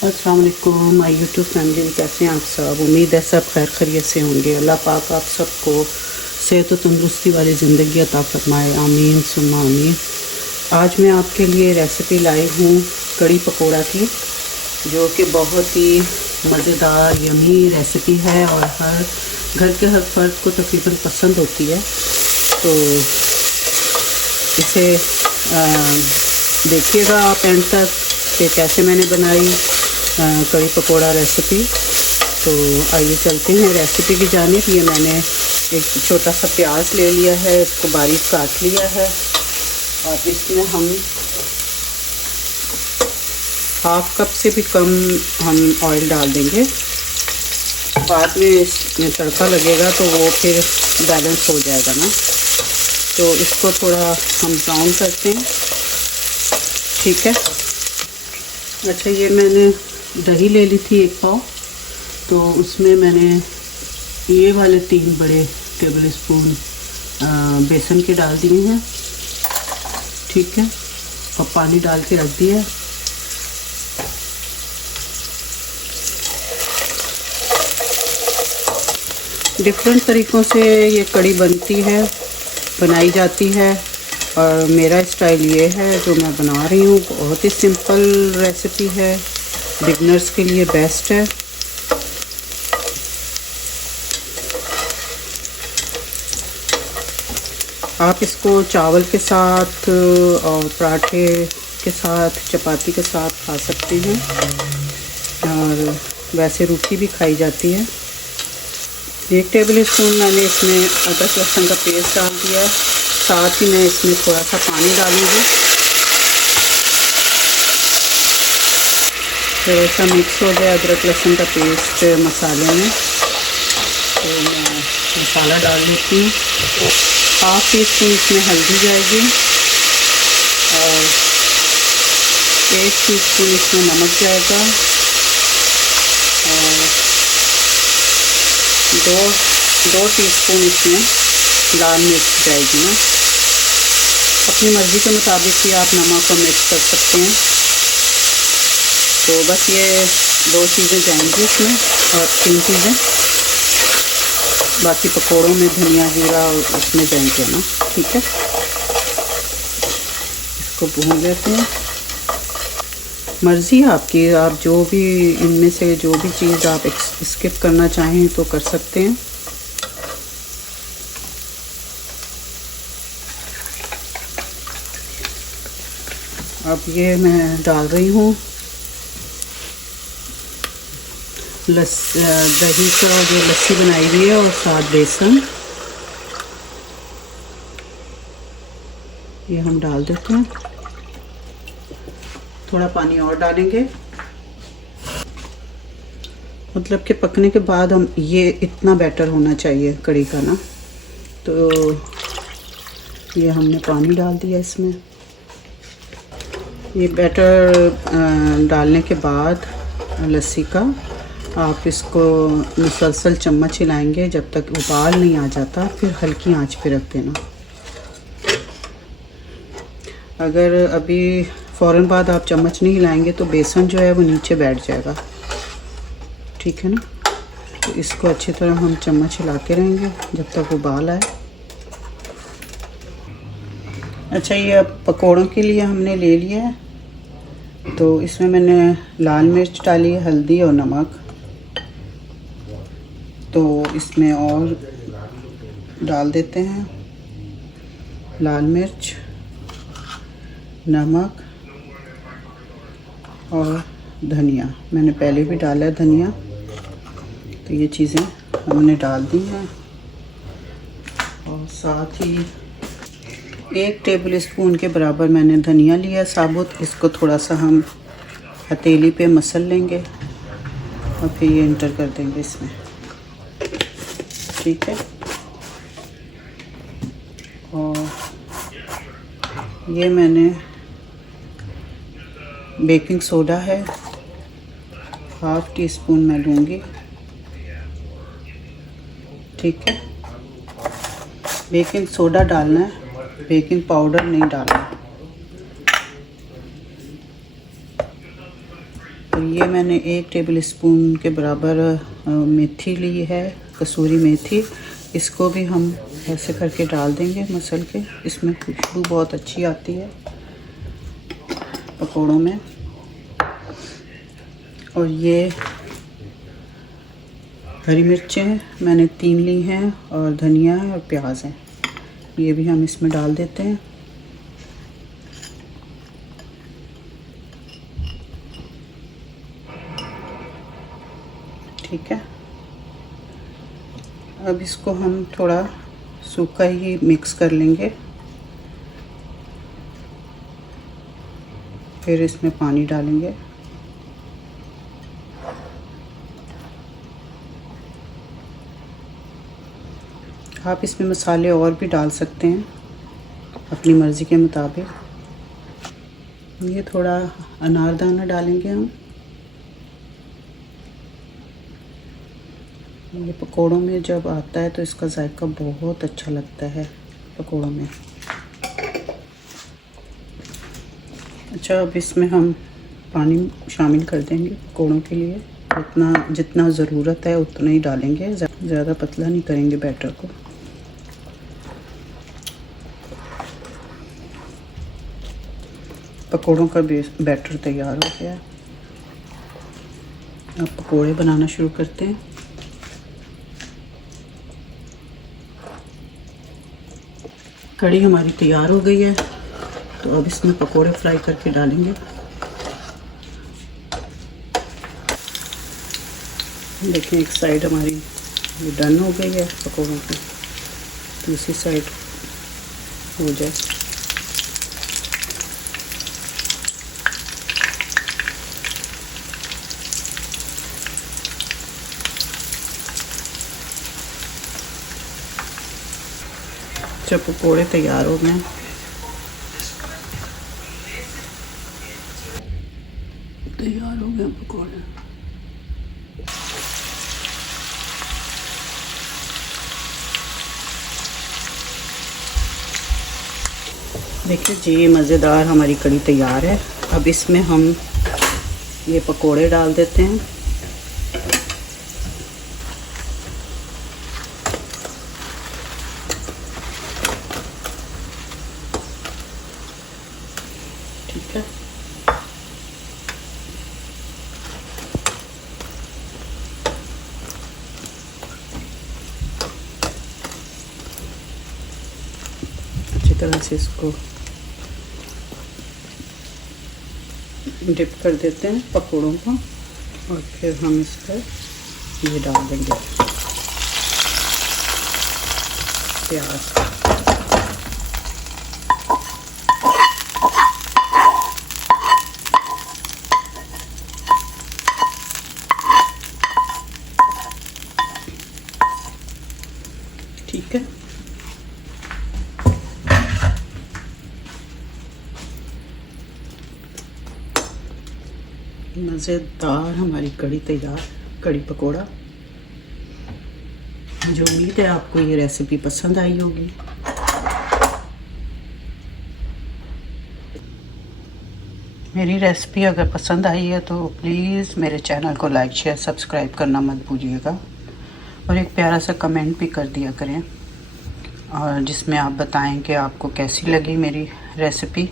अस्सलाम वालेकुम my YouTube family, कैसे हैं आप सब। उम्मीद है सब खैर खैरियत से होंगे। अल्लाह पाक आप सबको सेहत और तंदुरुस्ती वाली ज़िंदगी अता फरमाए, आमीन सुम्मा आमीन। आज मैं आपके लिए रेसिपी लाई हूँ कड़ी पकोड़ा की, जो कि बहुत ही मज़ेदार यमी रेसिपी है और घर के हर फर्द को तकरीबन पसंद होती है। तो इसे देखिएगा आप एंड तक कि कैसे मैंने बनाई कड़ी पकोड़ा रेसिपी। तो आइए चलते हैं रेसिपी की जानिब। ये मैंने एक छोटा सा प्याज ले लिया है, इसको बारीक काट लिया है और इसमें हम हाफ कप से भी कम हम ऑयल डाल देंगे। बाद में इसमें तड़का लगेगा तो वो फिर बैलेंस हो जाएगा ना। तो इसको थोड़ा हम ब्राउन करते हैं, ठीक है। अच्छा, ये मैंने दही ले ली थी 1 पाव, तो उसमें मैंने ये वाले 3 बड़े टेबल स्पून बेसन के डाल दिए हैं, ठीक है। और पानी डाल के रख दिया। डिफरेंट तरीक़ों से ये कड़ी बनाई जाती है और मेरा स्टाइल ये है जो मैं बना रही हूँ। बहुत ही सिंपल रेसिपी है, बिगनर्स के लिए बेस्ट है। आप इसको चावल के साथ और पराठे के साथ, चपाती के साथ खा सकते हैं और वैसे रोटी भी खाई जाती है। 1 टेबल स्पून मैंने इसमें अदरक लहसुन का पेस्ट डाल दिया है। साथ ही मैं इसमें थोड़ा सा पानी डालूँगी। थोड़ा सा मिक्स हो जाए अदरक लहसुन का पेस्ट मसाले में, तो मैं मसाला डाल देती हूँ। हाफ टी स्पून इसमें हल्दी जाएगी और 1 टीस्पून इसमें नमक जाएगा और 2 टीस्पून इसमें लाल मिर्च जाएगी ना। अपनी मर्ज़ी के मुताबिक ही आप नमक और मिर्च कर सकते हैं। तो बस ये 2 चीज़ें जाएंगी इसमें और 3 चीज़ें बाकी पकोड़ों में धनिया जीरा उसमें जाएंगे ना, ठीक है। इसको भून लेते हैं। मर्ज़ी आपकी, आप जो भी इनमें से जो भी चीज़ आप स्किप करना चाहें तो कर सकते हैं। अब ये मैं डाल रही हूँ दही का जो लस्सी बनाई हुई है और साथ बेसन, ये हम डाल देते हैं। थोड़ा पानी और डालेंगे, मतलब कि पकने के बाद हम ये इतना बैटर होना चाहिए कड़ी का ना। तो ये हमने पानी डाल दिया इसमें। ये बैटर डालने के बाद लस्सी का आप इसको मुसलसल चम्मच हिलाएंगे जब तक उबाल नहीं आ जाता, फिर हल्की आंच पे रख देना। अगर अभी फ़ौरन बाद आप चम्मच नहीं हिलाएंगे तो बेसन जो है वो नीचे बैठ जाएगा, ठीक है ना। तो इसको अच्छी तरह हम चम्मच हिलाते रहेंगे जब तक उबाल आए। अच्छा, ये अब पकोड़ों के लिए हमने ले लिया है, तो इसमें मैंने लाल मिर्च डाली है, हल्दी और नमक। तो इसमें और डाल देते हैं लाल मिर्च, नमक और धनिया। मैंने पहले भी डाला है धनिया, तो ये चीज़ें हमने डाल दी हैं। और साथ ही 1 टेबल स्पून के बराबर मैंने धनिया लिया साबुत। इसको थोड़ा सा हम हथेली पे मसल लेंगे और फिर ये इंटर कर देंगे इसमें, ठीक है। और ये मैंने बेकिंग सोडा है, हाफ टी स्पून मैं लूँगी, ठीक है। बेकिंग सोडा डालना है, बेकिंग पाउडर नहीं डालना। और ये मैंने 1 टेबल स्पून के बराबर मेथी ली है, कसूरी मेथी। इसको भी हम ऐसे करके डाल देंगे मसल के। इसमें खुशबू बहुत अच्छी आती है पकौड़ों में। और ये हरी मिर्चें मैंने 3 ली हैं और धनिया है और प्याज है, ये भी हम इसमें डाल देते हैं। ठीक है, अब इसको हम थोड़ा सूखा ही मिक्स कर लेंगे, फिर इसमें पानी डालेंगे। आप इसमें मसाले और भी डाल सकते हैं अपनी मर्ज़ी के मुताबिक। ये थोड़ा अनारदाना डालेंगे हम। ये पकोड़ों में जब आता है तो इसका जायका बहुत अच्छा लगता है पकोड़ों में। अच्छा, अब इसमें हम पानी शामिल कर देंगे पकोड़ों के लिए। जितना ज़रूरत है उतना ही डालेंगे, ज़्यादा पतला नहीं करेंगे बैटर को। पकोड़ों का बैटर तैयार हो गया। अब पकोड़े बनाना शुरू करते हैं। कढ़ी हमारी तैयार हो गई है, तो अब इसमें पकोड़े फ्राई करके डालेंगे। देखिए, एक साइड हमारी ये डन हो गई है पकोड़ों की, दूसरी साइड हो जाए। जब पकोड़े तैयार हो गए, पकोड़े। देखिए जी, मज़ेदार हमारी कढ़ी तैयार है। अब इसमें हम ये पकोड़े डाल देते हैं। ठीक है, अच्छी तरह से इसको डिप कर देते हैं पकोड़ों को, और फिर हम इस पर ये डाल देंगे प्याज। ठीक है, मज़ेदार हमारी कढ़ी तैयार, कढ़ी पकोड़ा। मुझे उम्मीद है आपको ये रेसिपी पसंद आई होगी। मेरी रेसिपी अगर पसंद आई है तो प्लीज़ मेरे चैनल को लाइक शेयर सब्सक्राइब करना मत भूलिएगा, और एक प्यारा सा कमेंट भी कर दिया करें, और जिसमें आप बताएं कि आपको कैसी लगी मेरी रेसिपी,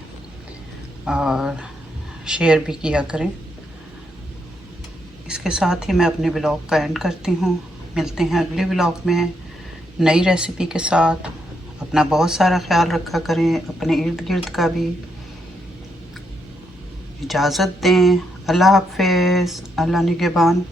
और शेयर भी किया करें। इसके साथ ही मैं अपने ब्लॉग का एंड करती हूँ। मिलते हैं अगले ब्लॉग में नई रेसिपी के साथ। अपना बहुत सारा ख्याल रखा करें, अपने इर्द गिर्द का भी। इजाज़त दें। अल्लाह हाफ़िज़। अल्लाह निगहबान।